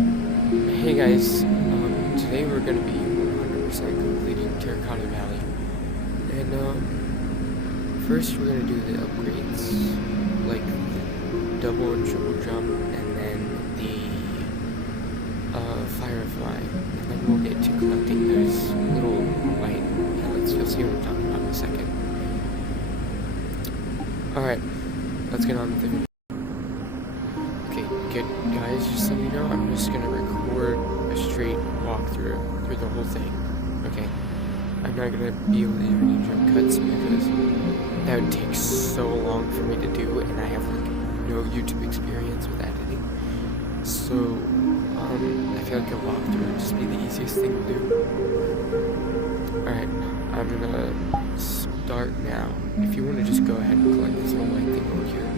Hey guys, today we're going to be 100% completing Terracotta Valley. And first we're going to do the upgrades, like the double and triple jump, and then the firefly. And then we'll get to collecting those little white pellets. You'll see what I'm talking about in a second. Alright, let's get on with it. Okay, good guys, just so you know, I'm just going to record a straight walkthrough through the whole thing, okay? I'm not going to be able to do any jump cuts because that would take so long for me to do, and I have like no YouTube experience with editing. So, I feel like a walkthrough would just be the easiest thing to do. Alright, I'm going to start now. If you want to just go ahead and collect this little white thing over here.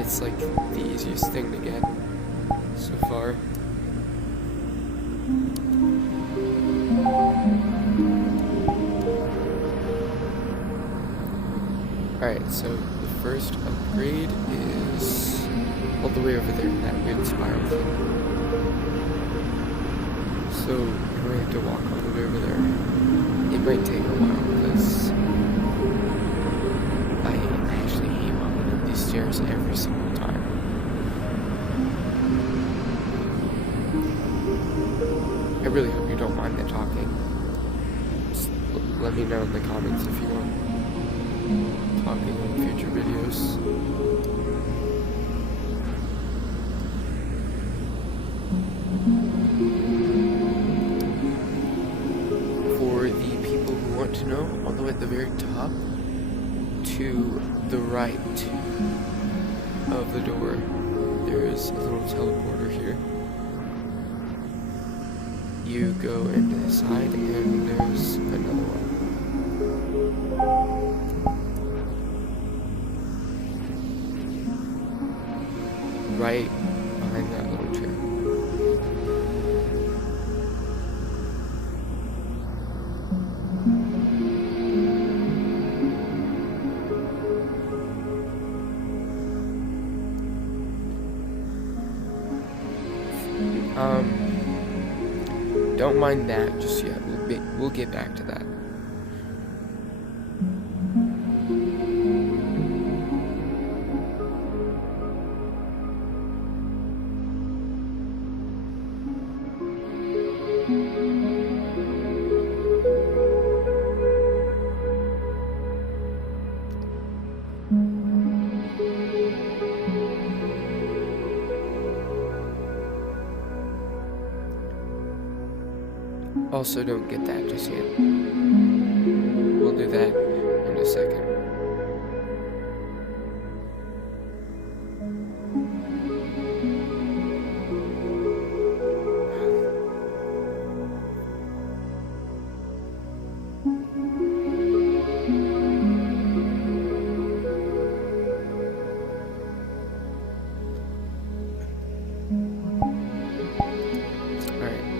It's like the easiest thing to get so far. Alright, so the first upgrade is all the way over there in that weird spiral thing. So we have to walk all the way over there. It might take a while because I actually hate walking up these stairs every single time. I really hope you don't mind the talking. Just let me know in the comments if you want talking in future videos. For the people who want to know, all the way at the very top, to the right of the door, there is a little teleporter here. You go into the side and there's another one. Right behind that little chair. Don't mind that just yet. We'll get back to that. Also, don't get that just yet. We'll do that in a second.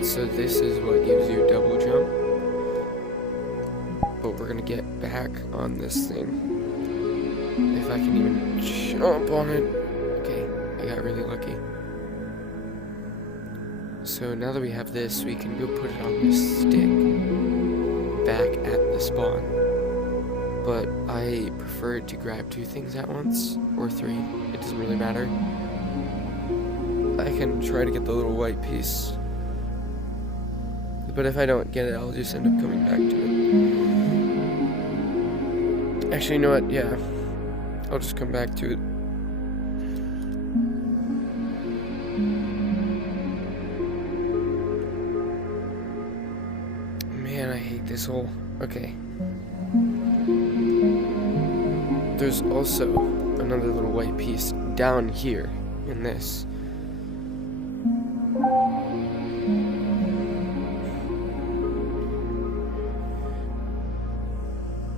So this is what gives you a double jump, but we're gonna get back on this thing. If I can even jump on it. Okay, I got really lucky. So now that we have this, we can go put it on this stick back at the spawn. But I prefer to grab 2 things at once, or 3, it doesn't really matter. I can try to get the little white piece. But if I don't get it, I'll just end up coming back to it. Actually, you know what? Yeah. I'll just come back to it. Man, I hate this hole. Okay. There's also another little white piece down here in this.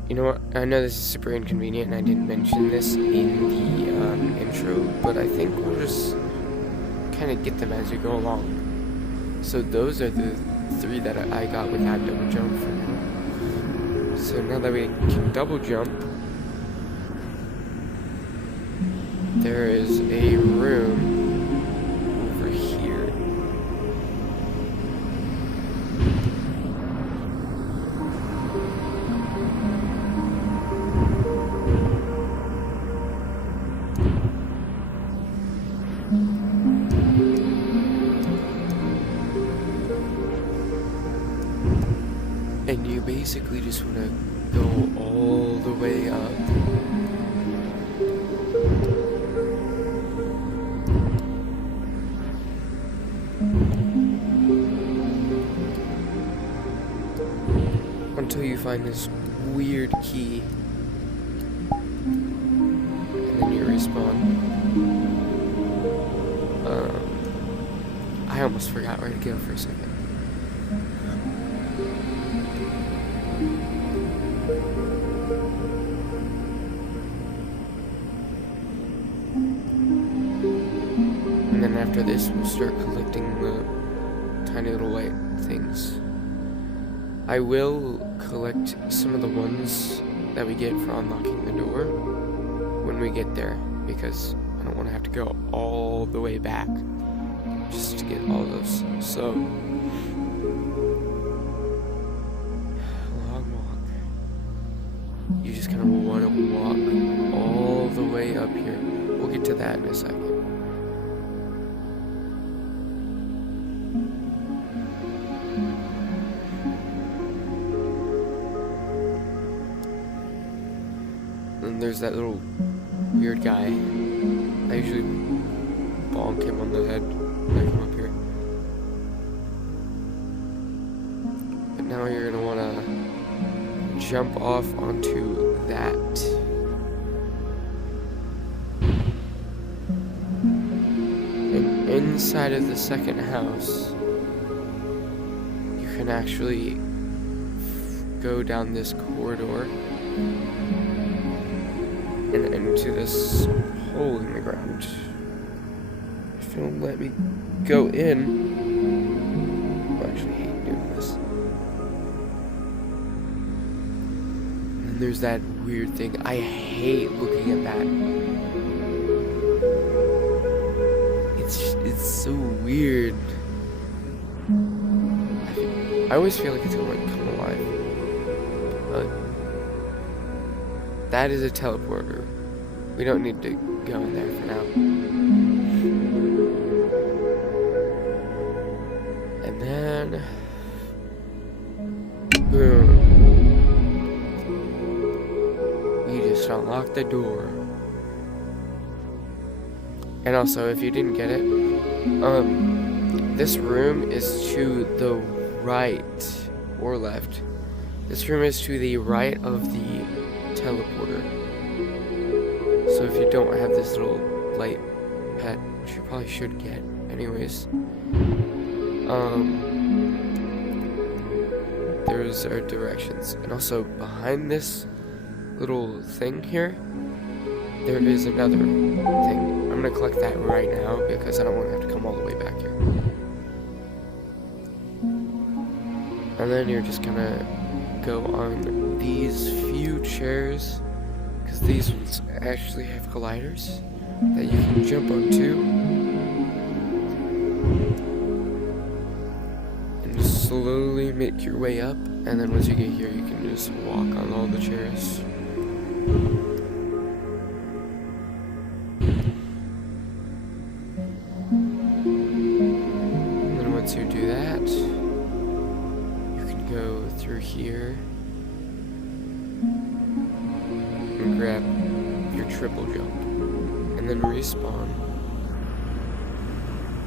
You know what, I know this is super inconvenient and I didn't mention this in the intro, but I think we'll just kind of get them as we go along. So those are the 3 that I got without double jump for now. So now that we can double jump, there is a room over here. And you basically just want to go all the way up. Until you find this weird key. And then you respawn. I almost forgot where to go for a second. And then after this, we'll start collecting the tiny little white things. I will collect some of the ones that we get for unlocking the door when we get there, because I don't want to have to go all the way back just to get all those. So, long walk. You just kind of want to walk all the way up here. We'll get to that in a second. And there's that little weird guy. I usually bonk him on the head when I come up here. But now you're gonna wanna jump off onto that. And inside of the second house, you can actually go down this corridor and into this hole in the ground. If you don't let me go in, I actually hate doing this. And there's that weird thing. I hate looking at that. It's so weird. I always feel like it's gonna come alive. That is a teleporter. We don't need to go in there for now. And then, boom. You just unlock the door. And also, if you didn't get it, this room is to the right or left. This room is to the right of the teleporter. So if you don't have this little light pet, which you probably should get anyways, there's our directions. And also behind this little thing here, there is another thing. I'm gonna collect that right now because I don't want to have to come all the way back here. And then you're just gonna go on these few chairs, because these ones actually have colliders that you can jump onto and slowly make your way up. And then once you get here, you can just walk on all the chairs. And then once you do that, you can go through here and grab your triple jump, and then respawn,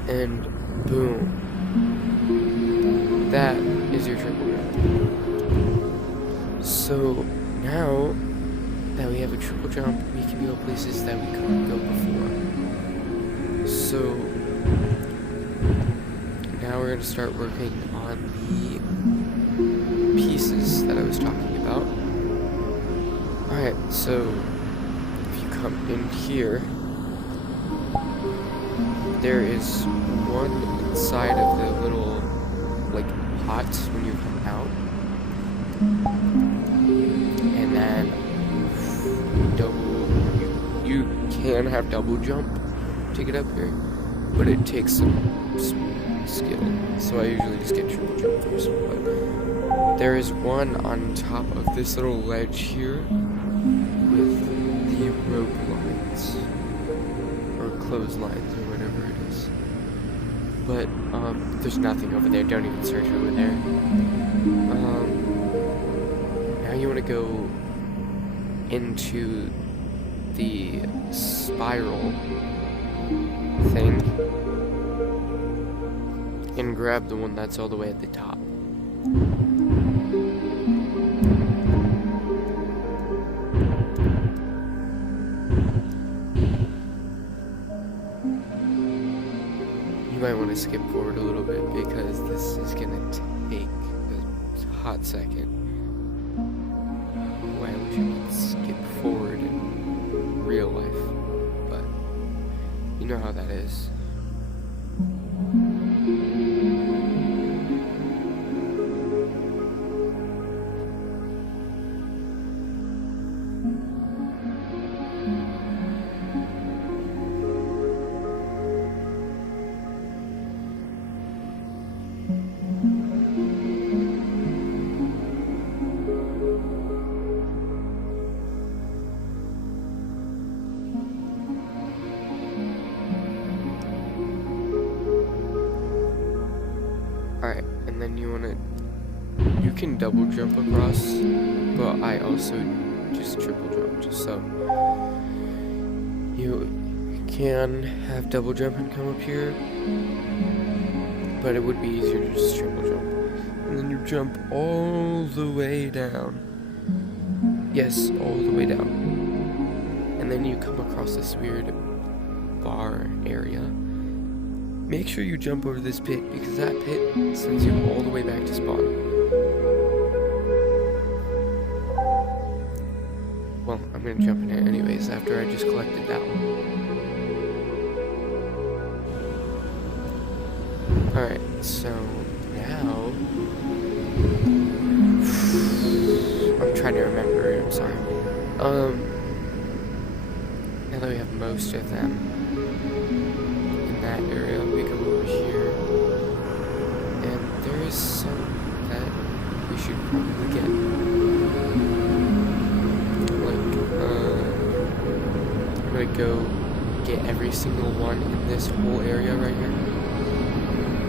and boom, that is your triple jump. So now that we have a triple jump, we can go places that we couldn't go before. So now we're going to start working on the pieces that I was talking about. Alright, so if you come in here, there is one inside of the little, like, pot when you come out. And then you can have double jump to get up here, but it takes some skill. So I usually just get triple jump first. But there is one on top of this little ledge here with the rope lines, or clotheslines, or whatever it is. But there's nothing over there. Don't even search over there. now you want to go into the spiral thing and grab the one that's all the way at the top. You might want to skip forward a little bit because this is gonna take a hot second. Well, I wish I could skip forward in real life, but you know how that is. Alright, and then you can double jump across, but I also just triple jumped, so you can have double jump and come up here, but it would be easier to just triple jump. And then you jump all the way down. Yes, all the way down. And then you come across this weird bar area. Make sure you jump over this pit, because that pit sends you all the way back to spawn. Well, I'm gonna jump in it anyways, after I just collected that one. Alright, so now... I'm trying to remember, I'm sorry. Now that we have most of them that area, we go over here, and there is some that we should probably get. Like, I'm gonna go get every single one in this whole area right here.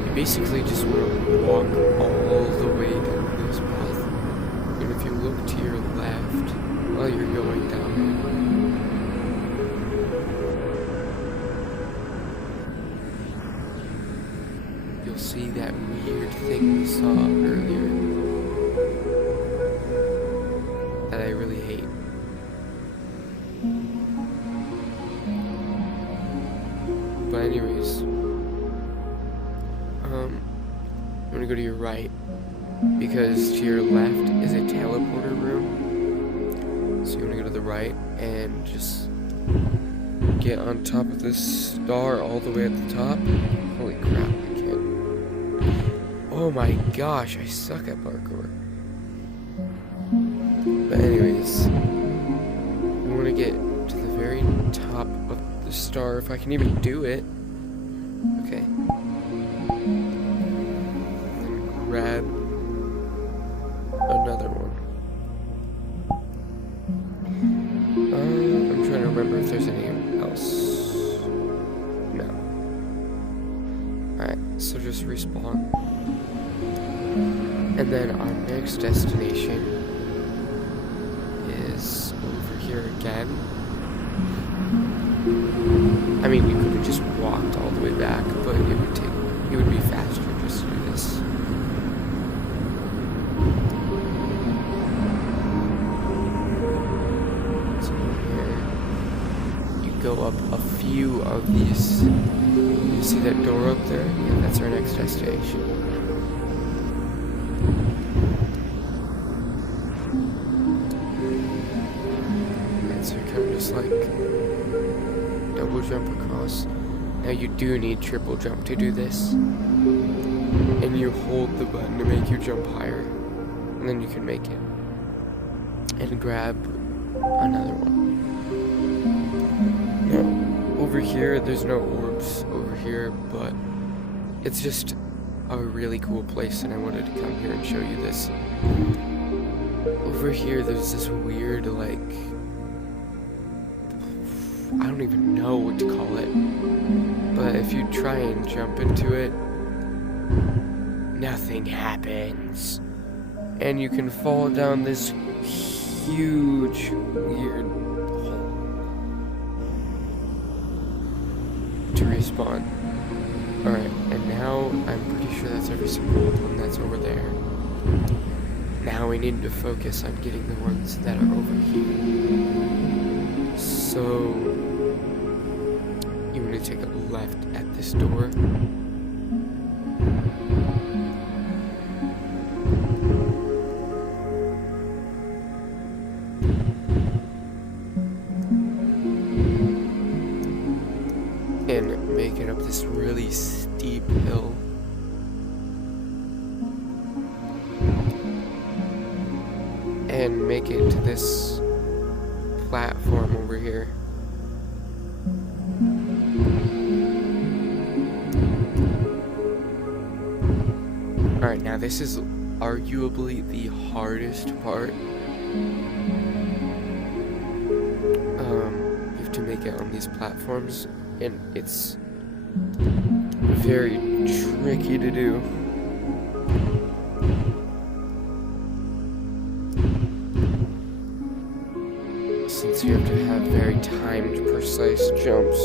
You basically just want to walk all the way down this path, and if you look to your left while you're going down, you'll see that weird thing we saw earlier that I really hate. But anyways, I'm gonna go to your right, because to your left is a teleporter room. So you wanna go to the right and just get on top of this star all the way at the top. Holy crap. Oh my gosh, I suck at parkour. But anyways, we want to get to the very top of the star, if I can even do it. Okay. And then grab another one. I'm trying to remember if there's anything else. No. Alright, so just respawn. And then our next destination is over here again. I mean, you could have just walked all the way back, but it would be faster just to do this. So here, you go up a few of these. You see that door up there? Yeah, that's our next destination. Like double jump across. Now you do need triple jump to do this, and you hold the button to make you jump higher, and then you can make it and grab another one. Now over here there's no orbs over here, but it's just a really cool place, and I wanted to come here and show you this. Over here there's this weird, like, I don't even know what to call it, but if you try and jump into it, nothing happens. and you can fall down this huge, weird hole to respawn. Alright, and now I'm pretty sure that's every single one that's over there. Now we need to focus on getting the ones that are over here. So, you want to take a left at this door. And make it up this really steep hill. And make it to this platform over here. Alright, now this is arguably the hardest part. You have to make it on these platforms, and it's very tricky to do. Since you have to have very timed, precise jumps.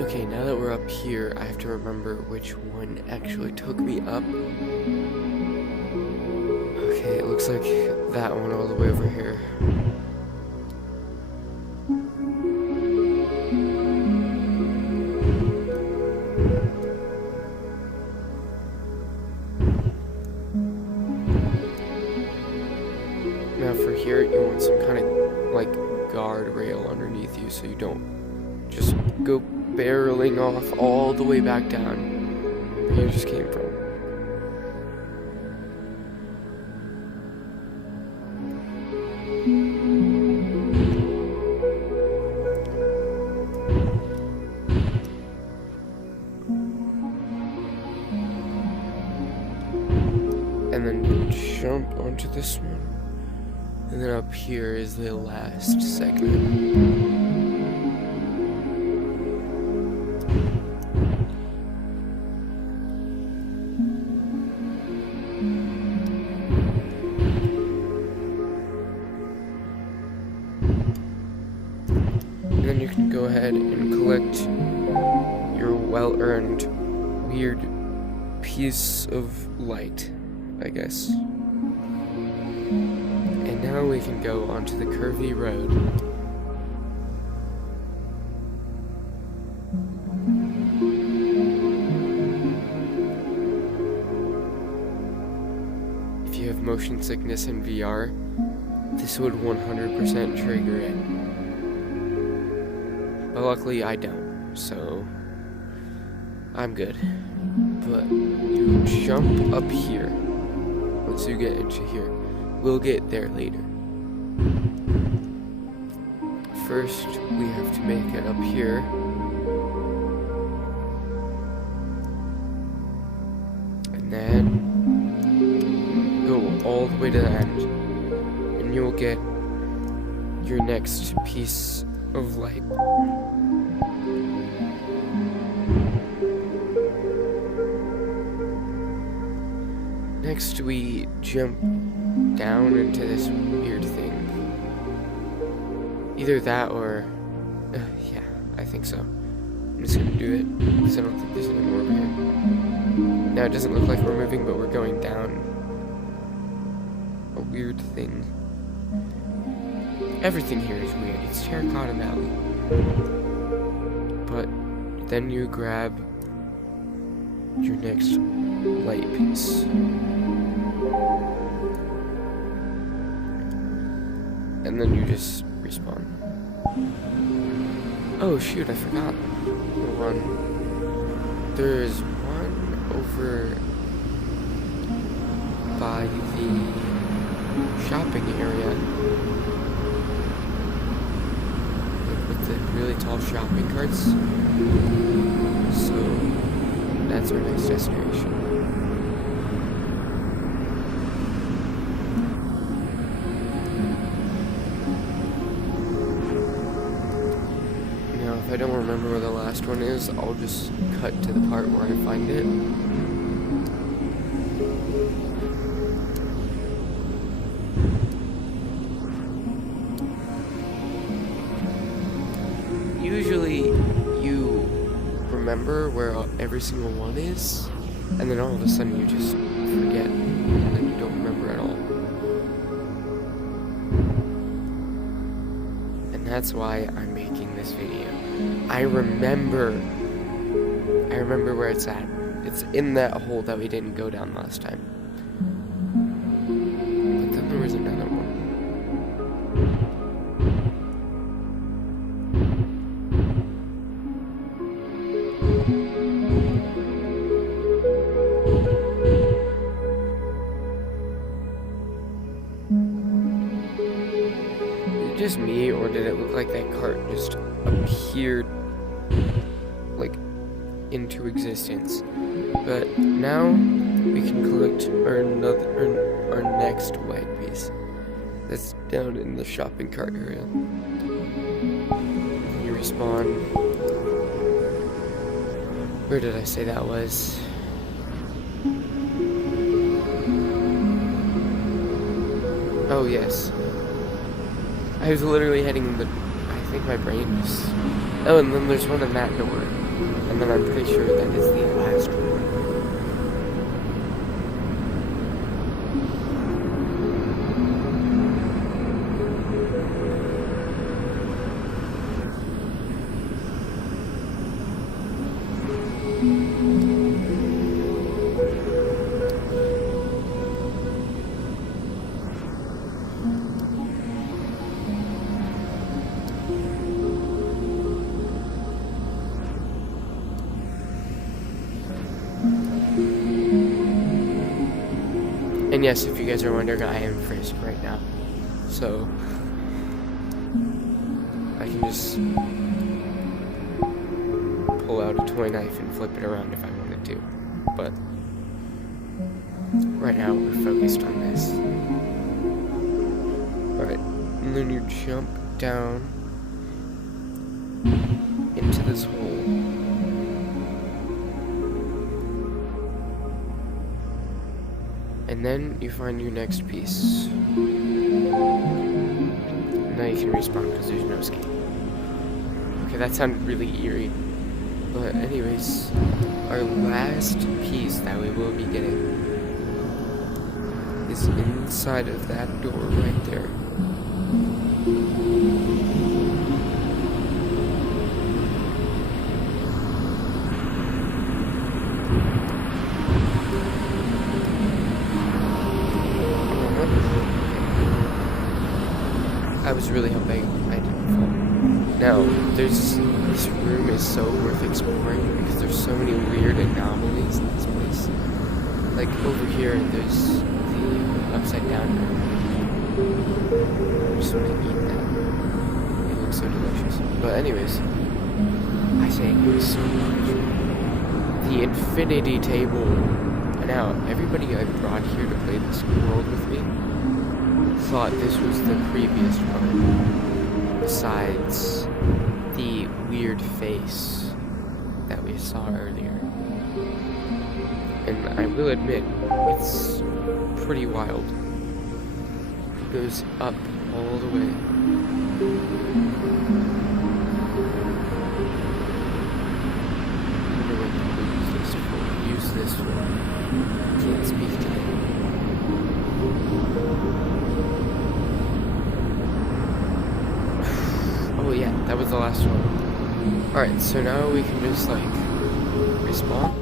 Okay, now that we're up here, I have to remember which one actually took me up. Okay, it looks like that one all the way over here. Now for here, you want some kind of like guardrail underneath you so you don't just go barreling off all the way back down where you just came from. And then jump onto this one. And then up here is the last segment. And then you can go ahead and collect your well-earned weird piece of light, I guess. And now we can go onto the curvy road. If you have motion sickness in VR, this would 100% trigger it. But luckily I don't, so I'm good. But you jump up here once you get into here. We'll get there later. First, we have to make it up here. And then go all the way to the end. And you'll get your next piece of light. Next, we jump down into this weird thing. Either that or... yeah, I think so. I'm just gonna do it, because I don't think there's any more over here. Now, it doesn't look like we're moving, but we're going down a weird thing. Everything here is weird. It's Terracotta Valley. But then you grab your next light piece. And then you just respawn. Oh shoot, I forgot one. There's one over by the shopping area. Like with the really tall shopping carts. So that's our next destination. don't remember where the last one is, I'll just cut to the part where I find it. Usually you remember where every single one is, and then all of a sudden you just forget, and then you don't remember at all. And that's why I'm making this video. I remember where it's at. It's in that hole that we didn't go down last time. But then there was another one. Just me, or did it look like that cart just appeared like into existence? But now we can collect our next white piece that's down in the shopping cart area. You respawn. Where did I say that was? Oh yes. I was literally heading in the... I think my brain just... Oh, and then there's one in that door. And then I'm pretty sure that is the last one. And yes, if you guys are wondering, I am Frisk right now. So, I can just pull out a toy knife and flip it around if I wanted to. But, right now we're focused on this. Alright, and then you jump down into this hole. And then you find your next piece. Now you can respawn because there's no escape. Okay, that sounded really eerie. But anyways, our last piece that we will be getting is inside of that door right there. I was really hoping I didn't fall. Now, this room is so worth exploring because there's so many weird anomalies in this place. Like over here, there's the upside down room. I just want to eat that. It looks so delicious. But anyways, I say it was so much. The infinity table. Now, everybody I brought here to play this world with me thought this was the previous one, besides the weird face that we saw earlier. And I will admit, it's pretty wild. It goes up all the way. I wonder what people use this for. Can't speak to them. Oh yeah, that was the last one. Alright, so now we can just like respawn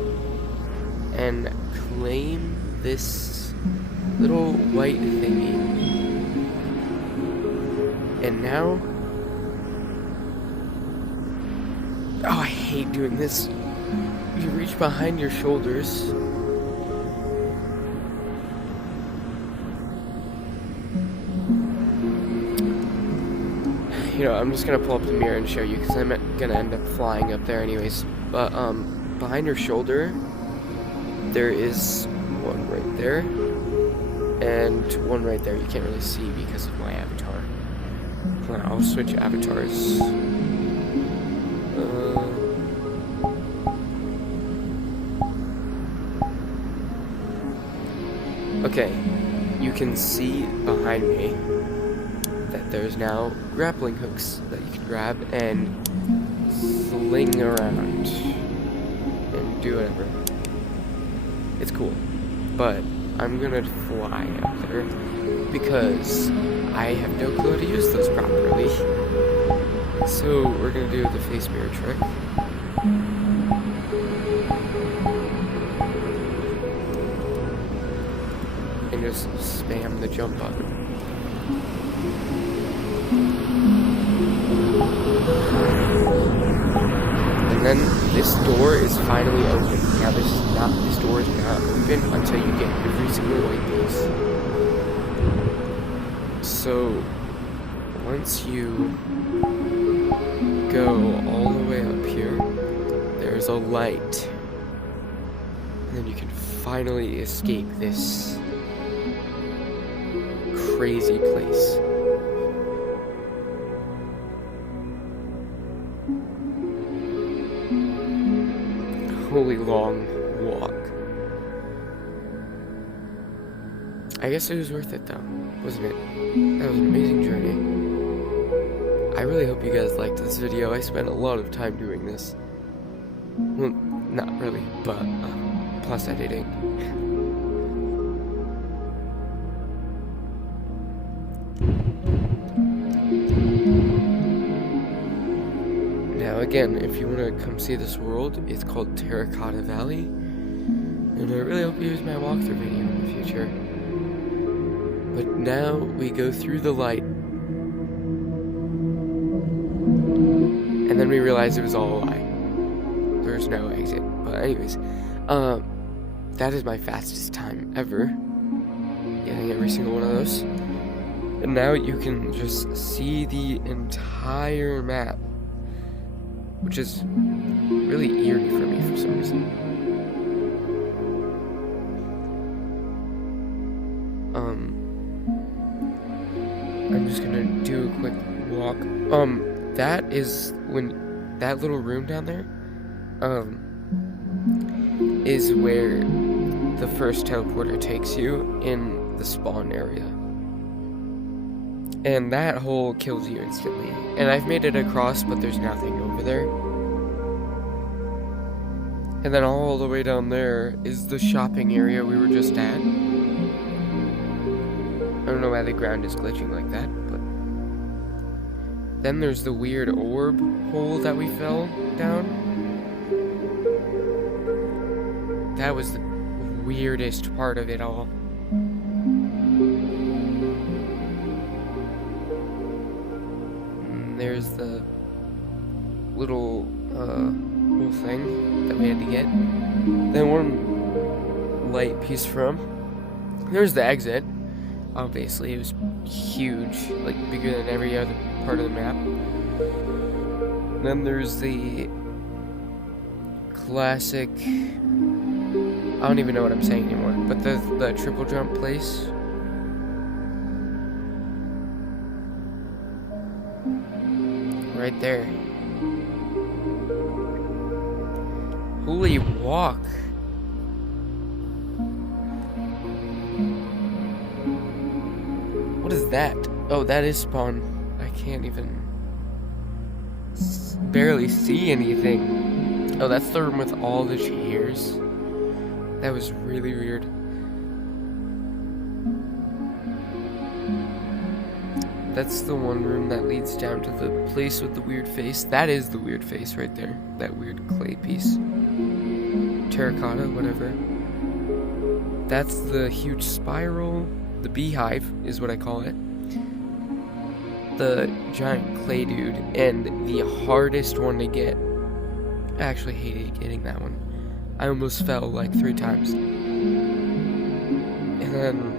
and claim this little white thingy. And now... Oh, I hate doing this. You reach behind your shoulders. You know, I'm just gonna pull up the mirror and show you because I'm gonna end up flying up there anyways. But behind your shoulder, there is one right there and one right there. You can't really see because of my avatar. I'll switch avatars. Okay, you can see behind me that there's now grappling hooks that you can grab and sling around and do whatever. It's cool, but I'm gonna fly up there because I have no clue how to use those properly. So we're gonna do the face mirror trick. And just spam the jump button. And then this door is finally open. Now this door is not open until you get every single white piece. So once you go all the way up here, there's a light. And then you can finally escape this crazy place. Holy long walk. I guess it was worth it though, wasn't it? That was an amazing journey. I really hope you guys liked this video. I spent a lot of time doing this. Well, not really, but plus editing. Now again, if you want to come see this world, it's called Terracotta Valley. And I really hope you use my walkthrough video in the future. But now we go through the light. And then we realize it was all a lie. There's no exit. But anyways, that is my fastest time ever. Getting every single one of those. And now you can just see the entire map. Which is really eerie for me for some reason. I'm just gonna do a quick walk. That is when that little room down there, is where the first teleporter takes you in the spawn area. And that hole kills you instantly. And I've made it across, but there's nothing over there. And then all the way down there is the shopping area we were just at. I don't know why the ground is glitching like that, but... Then there's the weird orb hole that we fell down. That was the weirdest part of it all. There's the little little thing that we had to get. Then one light piece from. There's the exit. Obviously, it was huge, like bigger than every other part of the map. Then there's the classic. I don't even know what I'm saying anymore. But the triple jump place. Right there. Holy walk. What is that? Oh, that is spawn. I can't even barely see anything. Oh, that's the room with all the chairs. That was really weird. That's the one room that leads down to the place with the weird face. That is the weird face right there. That weird clay piece. Terracotta, whatever. That's the huge spiral. The beehive is what I call it. The giant clay dude. And the hardest one to get. I actually hated getting that one. I almost fell like 3 times. And then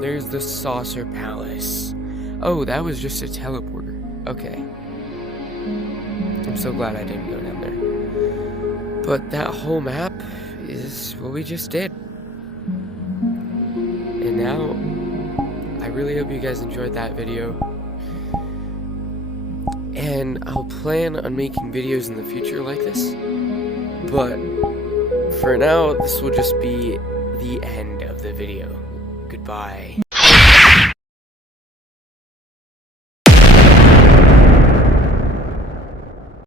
there's the saucer palace. Oh, that was just a teleporter. Okay. I'm so glad I didn't go down there. But that whole map is what we just did. And now, I really hope you guys enjoyed that video. And I'll plan on making videos in the future like this. But for now, this will just be the end of the video. Goodbye.